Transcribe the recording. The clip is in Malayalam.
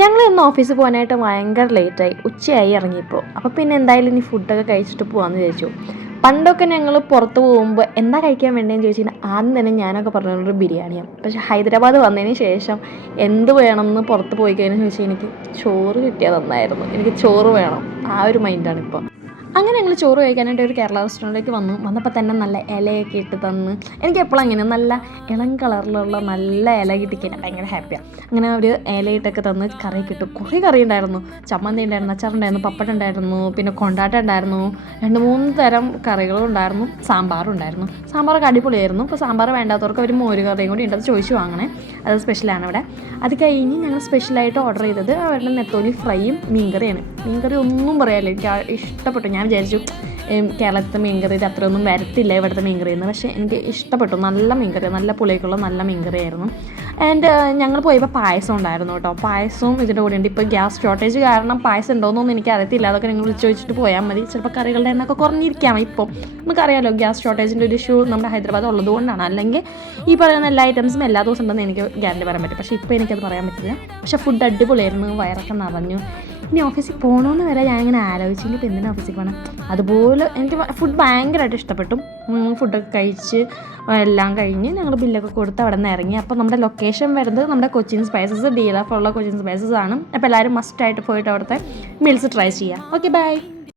ഞങ്ങൾ ഇന്ന് ഓഫീസിൽ പോകാനായിട്ട് ഭയങ്കര ലേറ്റായി, ഉച്ചയായി ഇറങ്ങിയപ്പോൾ. അപ്പോൾ പിന്നെ എന്തായാലും ഇനി ഫുഡൊക്കെ കഴിച്ചിട്ട് പോകാമെന്ന് വിചാരിച്ചു. പണ്ടൊക്കെ ഞങ്ങൾ പുറത്ത് പോകുമ്പോൾ എന്താ കഴിക്കാൻ വേണ്ടതെന്ന് ചോദിച്ചു കഴിഞ്ഞാൽ ആദ്യം തന്നെ ഞാനൊക്കെ പറഞ്ഞൊരു ബിരിയാണിയാണ്. പക്ഷേ ഹൈദരാബാദ് വന്നതിന് ശേഷം എന്ത് വേണമെന്ന് പുറത്ത് പോയി കഴിഞ്ഞാൽ ചോദിച്ചാൽ എനിക്ക് ചോറ് കിട്ടിയാൽ നന്നായിരുന്നു, എനിക്ക് ചോറ് വേണം, ആ ഒരു മൈൻഡാണ് ഇപ്പോൾ. അങ്ങനെ ഞങ്ങൾ ചോറ് കഴിക്കാനായിട്ട് ഒരു കേരള റെസ്റ്റോറൻറ്റിലേക്ക് വന്നപ്പോൾ തന്നെ നല്ല ഇലയൊക്കെ ഇട്ട് തന്ന്, എനിക്ക് എപ്പോഴും അങ്ങനെ നല്ല ഇളം കളറിലുള്ള നല്ല ഇല കിട്ടിക്കഴിഞ്ഞാൽ ഭയങ്കര ഹാപ്പിയാണ്. അങ്ങനെ ഒരു ഇലയിട്ടൊക്കെ തന്ന് കറിയൊക്കെ ഇട്ടു. കുറേ കറി ഉണ്ടായിരുന്നു, ചമ്മന്തി ഉണ്ടായിരുന്നു, അച്ചാറുണ്ടായിരുന്നു, പപ്പടം ഉണ്ടായിരുന്നു, പിന്നെ കൊണ്ടാട്ടം ഉണ്ടായിരുന്നു, 2-3 തരം കറികളും ഉണ്ടായിരുന്നു, സാമ്പാറും ഉണ്ടായിരുന്നു. സാമ്പാറൊക്കെ അടിപൊളിയായിരുന്നു. ഇപ്പോൾ സാമ്പാർ വേണ്ടാത്തവർക്ക് ഒരു മോര് കറിയും കൂടി ഉണ്ടത് ചോദിച്ചു വാങ്ങണേ, അത് സ്പെഷ്യലാണ് ഇവിടെ. അത് കഴിഞ്ഞ് ഞങ്ങൾ സ്പെഷ്യലായിട്ട് ഓർഡർ ചെയ്തത് അവരുടെ നെത്തോലി ഫ്രൈയും മീൻകറിയാണ്. മീൻകറി ഒന്നും പറയാനില്ല, എനിക്ക് ഇഷ്ടപ്പെട്ടു. ഞാൻ വിചാരിച്ചു കേരളത്തിലെ മീൻകറിയിൽ അത്രയൊന്നും വരത്തില്ല ഇവിടുത്തെ മീൻകറിയെന്ന്, പക്ഷേ എനിക്ക് ഇഷ്ടപ്പെട്ടു. നല്ല മീൻകറി, നല്ല പുളിയൊക്കെയുള്ള നല്ല മീൻകറിയായിരുന്നു. ആൻഡ് ഞങ്ങൾ പോയപ്പോൾ പായസം ഉണ്ടായിരുന്നു കേട്ടോ. പായസവും ഇതിൻ്റെ കൂടെ ഉണ്ട്. ഇപ്പോൾ ഗ്യാസ് ഷോർട്ടേജ് കാരണം പായസം ഉണ്ടോയെന്നൊന്നും എനിക്ക് അറിയത്തില്ല, അതൊക്കെ നിങ്ങൾ വിളിച്ച് ചോദിച്ചിട്ട് പോയാൽ മതി. ചിലപ്പോൾ കറികളുടെ എണ്ണമൊക്കെ കുറഞ്ഞിരിക്കാം. ഇപ്പോൾ നമുക്കറിയാമല്ലോ ഗ്യാസ് ഷോർട്ടേജിൻ്റെ ഒരു ഇഷ്യൂ നമ്മുടെ ഹൈദരാബാദ് ഉള്ളതുകൊണ്ടാണ്. അല്ലെങ്കിൽ ഈ പറയുന്ന എല്ലാ ഐറ്റംസും എല്ലാ ദിവസവും ഉണ്ടെന്ന് എനിക്ക് ഗ്യാരണ്ടി പറയാൻ പറ്റും. പക്ഷേ ഇപ്പോൾ എനിക്കത് പറയാൻ പറ്റില്ല. പക്ഷേ ഫുഡ് അടിപൊളിയായിരുന്നു, വയറൊക്കെ നിറഞ്ഞു. ഇനി ഓഫീസിൽ പോകണമെന്ന് വരെ ഞാനിങ്ങനെ ആലോചിച്ചെങ്കിൽ ഇപ്പോൾ എന്തിനാണ് ഓഫീസിൽ പോകണം. അതുപോലെ എനിക്ക് ഫുഡ് ഭയങ്കരമായിട്ട് ഇഷ്ടപ്പെട്ടു. ഫുഡൊക്കെ കഴിച്ച് എല്ലാം കഴിഞ്ഞ് ഞങ്ങൾ ബില്ലൊക്കെ കൊടുത്ത് അവിടെ നിന്ന് ഇറങ്ങി. അപ്പോൾ നമ്മുടെ ലൊക്കേഷൻ വരുന്നത് നമ്മുടെ കൊച്ചിൻ സ്പൈസസ്, DLF ഉള്ള കൊച്ചിൻ സ്പൈസസ് ആണ്. അപ്പോൾ എല്ലാവരും മസ്റ്റായിട്ട് പോയിട്ട് അവിടുത്തെ മീൽസ് ട്രൈ ചെയ്യാം. Okay, by.